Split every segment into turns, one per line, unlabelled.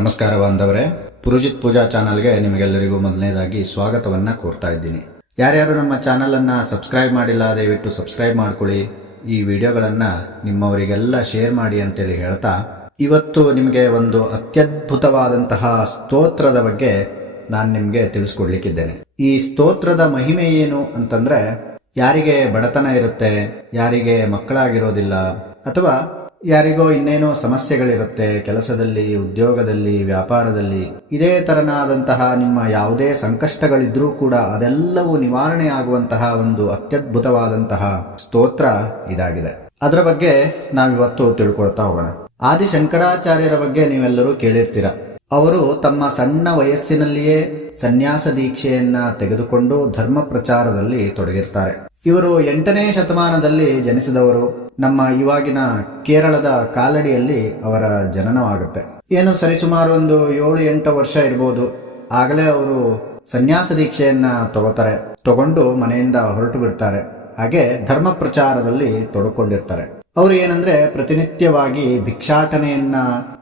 ನಮಸ್ಕಾರ ಬಾಂಧವರೇ. ಪುರುಜಿತ್ ಪೂಜಾ ಚಾನಲ್ಗೆ ನಿಮಗೆಲ್ಲರಿಗೂ ಮೊದಲನೇದಾಗಿ ಸ್ವಾಗತವನ್ನ ಕೋರ್ತಾ ಇದ್ದೀನಿ. ಯಾರ್ಯಾರು ನಮ್ಮ ಚಾನಲನ್ನು ಸಬ್ಸ್ಕ್ರೈಬ್ ಮಾಡಿಲ್ಲ, ದಯವಿಟ್ಟು ಸಬ್ಸ್ಕ್ರೈಬ್ ಮಾಡ್ಕೊಳ್ಳಿ. ಈ ವಿಡಿಯೋಗಳನ್ನು ನಿಮ್ಮವರಿಗೆಲ್ಲ ಶೇರ್ ಮಾಡಿ ಅಂತೇಳಿ ಹೇಳ್ತಾ, ಇವತ್ತು ನಿಮಗೆ ಒಂದು ಅತ್ಯದ್ಭುತವಾದಂತಹ ಸ್ತೋತ್ರದ ಬಗ್ಗೆ ನಾನು ನಿಮಗೆ ತಿಳಿಸ್ಕೊಡ್ಲಿಕ್ಕಿದ್ದೇನೆ. ಈ ಸ್ತೋತ್ರದ ಮಹಿಮೆ ಏನು ಅಂತಂದ್ರೆ, ಯಾರಿಗೆ ಬಡತನ ಇರುತ್ತೆ, ಯಾರಿಗೆ ಮಕ್ಕಳಾಗಿರೋದಿಲ್ಲ, ಅಥವಾ ಯಾರಿಗೋ ಇನ್ನೇನೋ ಸಮಸ್ಯೆಗಳಿರುತ್ತೆ, ಕೆಲಸದಲ್ಲಿ, ಉದ್ಯೋಗದಲ್ಲಿ, ವ್ಯಾಪಾರದಲ್ಲಿ. ಇದೇ ತರನಾದಂತಹ ನಿಮ್ಮ ಯಾವುದೇ ಸಂಕಷ್ಟಗಳಿದ್ರೂ ಕೂಡ ಅದೆಲ್ಲವೂ ನಿವಾರಣೆ ಆಗುವಂತಹ ಒಂದು ಅತ್ಯದ್ಭುತವಾದಂತಹ ಸ್ತೋತ್ರ ಇದಾಗಿದೆ. ಅದರ ಬಗ್ಗೆ ನಾವಿವತ್ತು ತಿಳ್ಕೊಳ್ತಾ ಹೋಗೋಣ. ಆದಿಶಂಕರಾಚಾರ್ಯರ ಬಗ್ಗೆ ನೀವೆಲ್ಲರೂ ಕೇಳಿರ್ತೀರ. ಅವರು ತಮ್ಮ ಸಣ್ಣ ವಯಸ್ಸಿನಲ್ಲಿಯೇ ಸನ್ಯಾಸ ದೀಕ್ಷೆಯನ್ನ ತೆಗೆದುಕೊಂಡು ಧರ್ಮ ಪ್ರಚಾರದಲ್ಲಿ ತೊಡಗಿರ್ತಾರೆ. ಇವರು ಎಂಟನೇ ಶತಮಾನದಲ್ಲಿ ಜನಿಸಿದವರು. ನಮ್ಮ ಇವಾಗಿನ ಕೇರಳದ ಕಾಲಡಿಯಲ್ಲಿ ಅವರ ಜನನವಾಗುತ್ತೆ. ಏನು ಸರಿಸುಮಾರು ಒಂದು ಏಳು ಎಂಟು ವರ್ಷ ಇರ್ಬೋದು. ಆಗಲೇ ಅವರು ಸನ್ಯಾಸ ದೀಕ್ಷೆಯನ್ನ ತಗೋತಾರೆ. ತಗೊಂಡು ಮನೆಯಿಂದ ಹೊರಟು ಬಿಡ್ತಾರೆ. ಹಾಗೆ ಧರ್ಮ ಪ್ರಚಾರದಲ್ಲಿ ತೊಡಕೊಂಡಿರ್ತಾರೆ. ಅವರು ಏನಂದ್ರೆ ಪ್ರತಿನಿತ್ಯವಾಗಿ ಭಿಕ್ಷಾಟನೆಯನ್ನ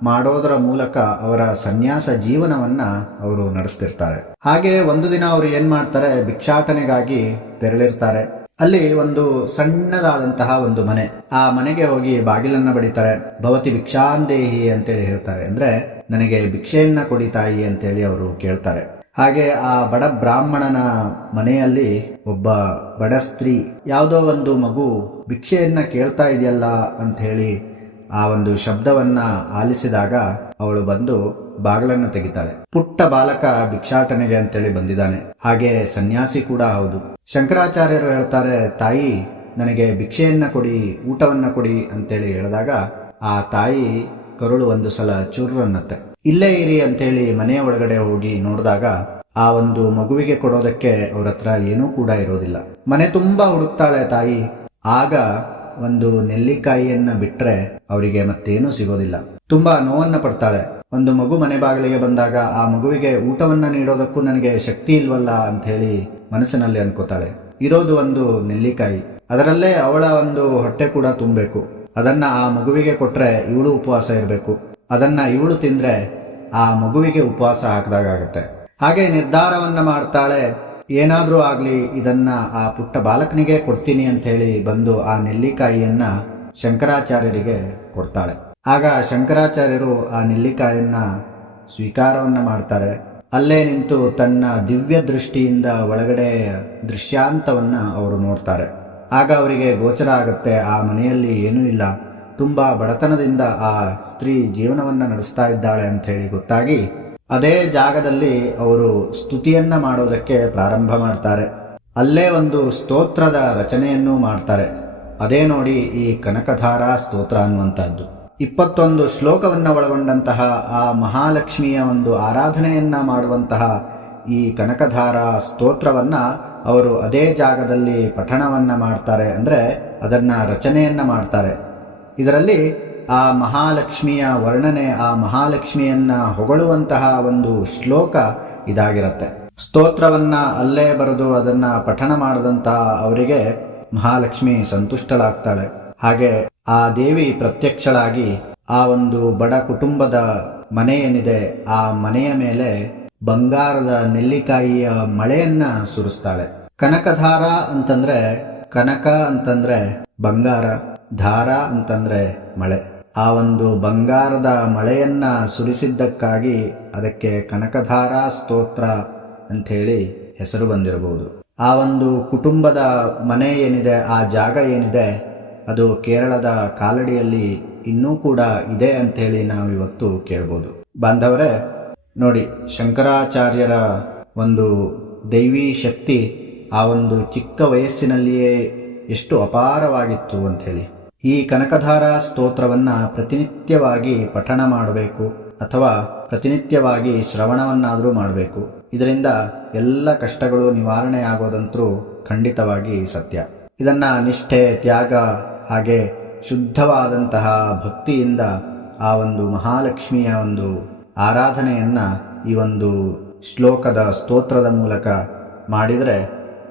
ಮಾಡೋದರ ಮೂಲಕ ಅವರ ಸನ್ಯಾಸ ಜೀವನವನ್ನ ಅವರು ನಡೆಸ್ತಿರ್ತಾರೆ. ಹಾಗೆ ಒಂದು ದಿನ ಅವರು ಏನ್ ಮಾಡ್ತಾರೆ? ಭಿಕ್ಷಾಟನೆಗಾಗಿ ತೆರಳಿರ್ತಾರೆ. ಅಲ್ಲಿ ಒಂದು ಸಣ್ಣದಾದಂತಹ ಒಂದು ಮನೆ. ಆ ಮನೆಗೆ ಹೋಗಿ ಬಾಗಿಲನ್ನ ಬಡಿತಾರೆ. ಭವತಿ ಭಿಕ್ಷಾಂದೇಹಿ ಅಂತೇಳಿ ಹೇಳ್ತಾರೆ. ಅಂದ್ರೆ, ನನಗೆ ಭಿಕ್ಷೆಯನ್ನ ಕೊಡಿ ತಾಯಿ ಅಂತೇಳಿ ಅವರು ಕೇಳ್ತಾರೆ. ಹಾಗೆ ಆ ಬಡ ಬ್ರಾಹ್ಮಣನ ಮನೆಯಲ್ಲಿ ಒಬ್ಬ ಬಡ ಸ್ತ್ರೀ, ಯಾವುದೋ ಒಂದು ಮಗು ಭಿಕ್ಷೆಯನ್ನ ಕೇಳ್ತಾ ಇದೆಯಲ್ಲ ಅಂತ ಹೇಳಿ ಆ ಒಂದು ಶಬ್ದವನ್ನ ಆಲಿಸಿದಾಗ ಅವಳು ಬಂದು ಬಾಗಿಲನ್ನು ತೆಗಿತಾಳೆ. ಪುಟ್ಟ ಬಾಲಕ ಭಿಕ್ಷಾಟನೆಗೆ ಅಂತೇಳಿ ಬಂದಿದ್ದಾನೆ. ಹಾಗೆ ಸನ್ಯಾಸಿ ಕೂಡ ಹೌದು. ಶಂಕರಾಚಾರ್ಯರು ಹೇಳ್ತಾರೆ, ತಾಯಿ, ನನಗೆ ಭಿಕ್ಷೆಯನ್ನ ಕೊಡಿ, ಊಟವನ್ನ ಕೊಡಿ ಅಂತೇಳಿ ಹೇಳಿದಾಗ, ಆ ತಾಯಿ ಕರುಳು ಒಂದು ಸಲ ಚುರ್ರನ್ನತ್ತೆ. ಇಲ್ಲೇ ಇರಿ ಅಂತೇಳಿ ಮನೆಯ ಒಳಗಡೆ ಹೋಗಿ ನೋಡಿದಾಗ, ಆ ಒಂದು ಮಗುವಿಗೆ ಕೊಡೋದಕ್ಕೆ ಅವ್ರ ಹತ್ರ ಏನೂ ಕೂಡ ಇರೋದಿಲ್ಲ. ಮನೆ ತುಂಬಾ ಹುಡುಕ್ತಾಳೆ ತಾಯಿ. ಆಗ ಒಂದು ನೆಲ್ಲಿಕಾಯಿಯನ್ನ ಬಿಟ್ರೆ ಅವರಿಗೆ ಮತ್ತೇನೂ ಸಿಗೋದಿಲ್ಲ. ತುಂಬಾ ನೋವನ್ನ ಪಡ್ತಾಳೆ. ಒಂದು ಮಗು ಮನೆ ಬಾಗಿಲಿಗೆ ಬಂದಾಗ ಆ ಮಗುವಿಗೆ ಊಟವನ್ನು ನೀಡೋದಕ್ಕೂ ನನಗೆ ಶಕ್ತಿ ಇಲ್ವಲ್ಲ ಅಂತ ಹೇಳಿ ಮನಸ್ಸಿನಲ್ಲಿ ಅನ್ಕೋತಾಳೆ. ಇರೋದು ಒಂದು ನೆಲ್ಲಿಕಾಯಿ. ಅದರಲ್ಲೇ ಅವಳ ಒಂದು ಹೊಟ್ಟೆ ಕೂಡ ತುಂಬಬೇಕು. ಅದನ್ನ ಆ ಮಗುವಿಗೆ ಕೊಟ್ರೆ ಇವಳು ಉಪವಾಸ ಇರಬೇಕು. ಅದನ್ನ ಇವಳು ತಿಂದ್ರೆ ಆ ಮಗುವಿಗೆ ಉಪವಾಸ ಹಾಕಿದಾಗತ್ತೆ ಹಾಗೆ ನಿರ್ಧಾರವನ್ನ ಮಾಡ್ತಾಳೆ, ಏನಾದರೂ ಆಗಲಿ ಇದನ್ನ ಆ ಪುಟ್ಟ ಬಾಲಕನಿಗೆ ಕೊಡ್ತೀನಿ ಅಂತ ಹೇಳಿ ಬಂದು ಆ ನೆಲ್ಲಿಕಾಯಿಯನ್ನ ಶಂಕರಾಚಾರ್ಯರಿಗೆ ಕೊಡ್ತಾಳೆ. ಆಗ ಶಂಕರಾಚಾರ್ಯರು ಆ ನೆಲ್ಲಿಕಾಯನ್ನ ಸ್ವೀಕಾರವನ್ನ ಮಾಡ್ತಾರೆ. ಅಲ್ಲೇ ನಿಂತು ತನ್ನ ದಿವ್ಯ ದೃಷ್ಟಿಯಿಂದ ಒಳಗಡೆ ದೃಶ್ಯಾಂತವನ್ನ ಅವರು ನೋಡ್ತಾರೆ. ಆಗ ಅವರಿಗೆ ಗೋಚರ ಆಗುತ್ತೆ, ಆ ಮನೆಯಲ್ಲಿ ಏನೂ ಇಲ್ಲ. ತುಂಬಾ ಬಡತನದಿಂದ ಆ ಸ್ತ್ರೀ ಜೀವನವನ್ನ ನಡೆಸ್ತಾ ಇದ್ದಾಳೆ ಅಂತ ಹೇಳಿ ಗೊತ್ತಾಗಿ ಅದೇ ಜಾಗದಲ್ಲಿ ಅವರು ಸ್ತುತಿಯನ್ನ ಮಾಡೋದಕ್ಕೆ ಪ್ರಾರಂಭ ಮಾಡ್ತಾರೆ. ಅಲ್ಲೇ ಒಂದು ಸ್ತೋತ್ರದ ರಚನೆಯನ್ನು ಮಾಡ್ತಾರೆ. ಅದೇ ನೋಡಿ ಈ ಕನಕಧಾರಾ ಸ್ತೋತ್ರ ಅನ್ನುವಂಥದ್ದು. ಇಪ್ಪತ್ತೊಂದು ಶ್ಲೋಕವನ್ನು ಒಳಗೊಂಡಂತಹ ಆ ಮಹಾಲಕ್ಷ್ಮಿಯ ಒಂದು ಆರಾಧನೆಯನ್ನು ಮಾಡುವಂತಹ ಈ ಕನಕಧಾರ ಸ್ತೋತ್ರವನ್ನು ಅವರು ಅದೇ ಜಾಗದಲ್ಲಿ ಪಠಣವನ್ನು ಮಾಡ್ತಾರೆ. ಅಂದರೆ ಅದನ್ನು ರಚನೆಯನ್ನು ಮಾಡ್ತಾರೆ. ಇದರಲ್ಲಿ ಆ ಮಹಾಲಕ್ಷ್ಮಿಯ ವರ್ಣನೆ, ಆ ಮಹಾಲಕ್ಷ್ಮಿಯನ್ನು ಹೊಗಳುವಂತಹ ಒಂದು ಶ್ಲೋಕ ಇದಾಗಿರುತ್ತೆ. ಸ್ತೋತ್ರವನ್ನು ಅಲ್ಲೇ ಬರೆದು ಅದನ್ನು ಪಠಣ ಮಾಡಿದಂತಹ ಅವರಿಗೆ ಮಹಾಲಕ್ಷ್ಮಿ ಸಂತುಷ್ಟಳಾಗ್ತಾಳೆ. ಹಾಗೆ ಆ ದೇವಿ ಪ್ರತ್ಯಕ್ಷಳಾಗಿ ಆ ಒಂದು ಬಡ ಕುಟುಂಬದ ಮನೆ ಏನಿದೆ, ಆ ಮನೆಯ ಮೇಲೆ ಬಂಗಾರದ ನೆಲ್ಲಿಕಾಯಿಯ ಮಳೆಯನ್ನ ಸುರಿಸ್ತಾಳೆ. ಕನಕಧಾರ ಅಂತಂದ್ರೆ, ಕನಕ ಅಂತಂದ್ರೆ ಬಂಗಾರ, ಧಾರ ಅಂತಂದ್ರೆ ಮಳೆ. ಆ ಒಂದು ಬಂಗಾರದ ಮಳೆಯನ್ನ ಸುರಿಸಿದ್ದಕ್ಕಾಗಿ ಅದಕ್ಕೆ ಕನಕಧಾರ ಸ್ತೋತ್ರ ಅಂಥೇಳಿ ಹೆಸರು ಬಂದಿರಬಹುದು. ಆ ಒಂದು ಕುಟುಂಬದ ಮನೆ ಏನಿದೆ, ಆ ಜಾಗ ಏನಿದೆ ಅದು ಕೇರಳದ ಕಾಲಡಿಯಲ್ಲಿ ಇನ್ನೂ ಕೂಡ ಇದೆ ಅಂಥೇಳಿ ನಾವು ಇವತ್ತು ಕೇಳ್ಬೋದು. ಬಾಂಧವರೇ, ನೋಡಿ, ಶಂಕರಾಚಾರ್ಯರ ಒಂದು ದೈವಿ ಶಕ್ತಿ ಆ ಒಂದು ಚಿಕ್ಕ ವಯಸ್ಸಿನಲ್ಲಿಯೇ ಎಷ್ಟು ಅಪಾರವಾಗಿತ್ತು ಅಂಥೇಳಿ. ಈ ಕನಕಧಾರ ಸ್ತೋತ್ರವನ್ನ ಪ್ರತಿನಿತ್ಯವಾಗಿ ಪಠಣ ಮಾಡಬೇಕು ಅಥವಾ ಪ್ರತಿನಿತ್ಯವಾಗಿ ಶ್ರವಣವನ್ನಾದರೂ ಮಾಡಬೇಕು. ಇದರಿಂದ ಎಲ್ಲ ಕಷ್ಟಗಳು ನಿವಾರಣೆ ಆಗೋದಂತರೂ ಖಂಡಿತವಾಗಿ ಸತ್ಯ. ಇದನ್ನು ನಿಷ್ಠೆ, ತ್ಯಾಗ ಹಾಗೆ ಶುದ್ಧವಾದಂತಹ ಭಕ್ತಿಯಿಂದ ಆ ಒಂದು ಮಹಾಲಕ್ಷ್ಮಿಯ ಒಂದು ಆರಾಧನೆಯನ್ನು ಈ ಒಂದು ಶ್ಲೋಕದ ಸ್ತೋತ್ರದ ಮೂಲಕ ಮಾಡಿದರೆ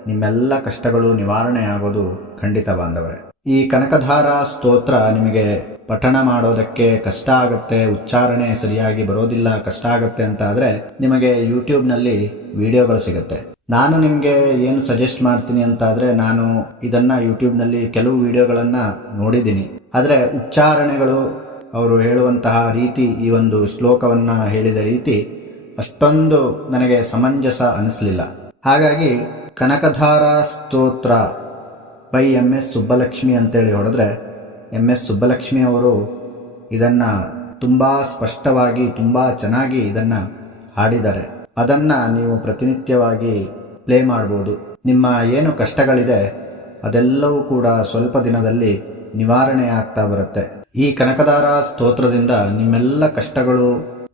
ನಿಮ್ಮೆಲ್ಲ ಕಷ್ಟಗಳು ನಿವಾರಣೆ ಆಗೋದು ಖಂಡಿತ ಬಾಂಧವರೇ. ಈ ಕನಕಧಾರ ಸ್ತೋತ್ರ ನಿಮಗೆ ಪಠಣ ಮಾಡೋದಕ್ಕೆ ಕಷ್ಟ ಆಗುತ್ತೆ, ಉಚ್ಚಾರಣೆ ಸರಿಯಾಗಿ ಬರೋದಿಲ್ಲ, ಕಷ್ಟ ಆಗುತ್ತೆ ಅಂತ ಆದರೆ ನಿಮಗೆ ಯೂಟ್ಯೂಬ್ನಲ್ಲಿ ವಿಡಿಯೋಗಳು ಸಿಗುತ್ತೆ. ನಾನು ನಿಮಗೆ ಏನು ಸಜೆಸ್ಟ್ ಮಾಡ್ತೀನಿ ಅಂತಾದರೆ ನಾನು ಇದನ್ನು ಯೂಟ್ಯೂಬ್ನಲ್ಲಿ ಕೆಲವು ವಿಡಿಯೋಗಳನ್ನು ನೋಡಿದ್ದೀನಿ. ಆದರೆ ಉಚ್ಚಾರಣೆಗಳು ಅವರು ಹೇಳುವಂತಹ ರೀತಿ ಈ ಒಂದು ಶ್ಲೋಕವನ್ನು ಹೇಳಿದ ರೀತಿ ಅಷ್ಟೊಂದು ನನಗೆ ಸಮಂಜಸ ಅನಿಸಲಿಲ್ಲ. ಹಾಗಾಗಿ ಕನಕಧಾರ ಸ್ತೋತ್ರ ಬೈ ಎಂ ಎಸ್ ಸುಬ್ಬಲಕ್ಷ್ಮಿ ಅಂತೇಳಿ ಹೊಡೆದ್ರೆ ಎಂ ಎಸ್ ಸುಬ್ಬಲಕ್ಷ್ಮಿ ಅವರು ಇದನ್ನು ತುಂಬ ಸ್ಪಷ್ಟವಾಗಿ ತುಂಬ ಚೆನ್ನಾಗಿ ಇದನ್ನು ಹಾಡಿದ್ದಾರೆ. ಅದನ್ನು ನೀವು ಪ್ರತಿನಿತ್ಯವಾಗಿ ಪ್ಲೇ ಮಾಡ್ಬೋದು. ನಿಮ್ಮ ಏನು ಕಷ್ಟಗಳಿದೆ, ಅದೆಲ್ಲವೂ ಕೂಡ ಸ್ವಲ್ಪ ದಿನದಲ್ಲಿ ನಿವಾರಣೆ ಆಗ್ತಾ ಬರುತ್ತೆ. ಈ ಕನಕದಾರ ಸ್ತೋತ್ರದಿಂದ ನಿಮ್ಮೆಲ್ಲ ಕಷ್ಟಗಳು,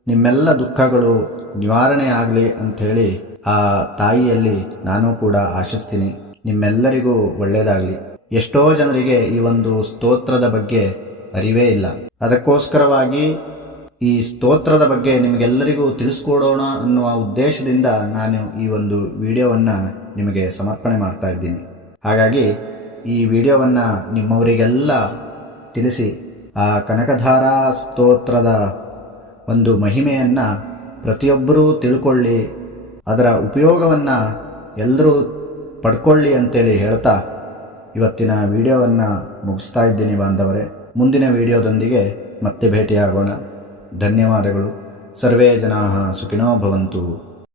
ನಿಮ್ಮೆಲ್ಲ ದುಃಖಗಳು ನಿವಾರಣೆ ಆಗಲಿ ಅಂಥೇಳಿ ಆ ತಾಯಿಯಲ್ಲಿ ನಾನು ಕೂಡ ಆಶಿಸ್ತೀನಿ. ನಿಮ್ಮೆಲ್ಲರಿಗೂ ಒಳ್ಳೆಯದಾಗಲಿ ಎಷ್ಟೋ ಜನರಿಗೆ ಈ ಒಂದು ಸ್ತೋತ್ರದ ಬಗ್ಗೆ ಅರಿವೇ ಇಲ್ಲ. ಅದಕ್ಕೋಸ್ಕರವಾಗಿ ಈ ಸ್ತೋತ್ರದ ಬಗ್ಗೆ ನಿಮಗೆಲ್ಲರಿಗೂ ತಿಳಿಸ್ಕೊಡೋಣ ಅನ್ನುವ ಉದ್ದೇಶದಿಂದ ನಾನು ಈ ಒಂದು ವಿಡಿಯೋವನ್ನು ನಿಮಗೆ ಸಮರ್ಪಣೆ ಮಾಡ್ತಾ ಇದ್ದೀನಿ. ಹಾಗಾಗಿ ಈ ವಿಡಿಯೋವನ್ನು ನಿಮ್ಮವರಿಗೆಲ್ಲ ತಿಳಿಸಿ ಆ ಕನಕಧಾರಾ ಸ್ತೋತ್ರದ ಒಂದು ಮಹಿಮೆಯನ್ನು ಪ್ರತಿಯೊಬ್ಬರೂ ತಿಳ್ಕೊಳ್ಳಿ, ಅದರ ಉಪಯೋಗವನ್ನು ಎಲ್ಲರೂ ಪಡ್ಕೊಳ್ಳಿ ಅಂತೇಳಿ ಹೇಳ್ತಾ ಇವತ್ತಿನ ವಿಡಿಯೋವನ್ನು ಮುಗಿಸ್ತಾ ಇದ್ದೀನಿ ಬಾಂಧವರೇ. ಮುಂದಿನ ವಿಡಿಯೋದೊಂದಿಗೆ ಮತ್ತೆ ಭೇಟಿಯಾಗೋಣ. ಧನ್ಯವಾದಗಳು. ಸರ್ವೇ ಜನಾ ಸುಖಿನೋ ಭವಂತು.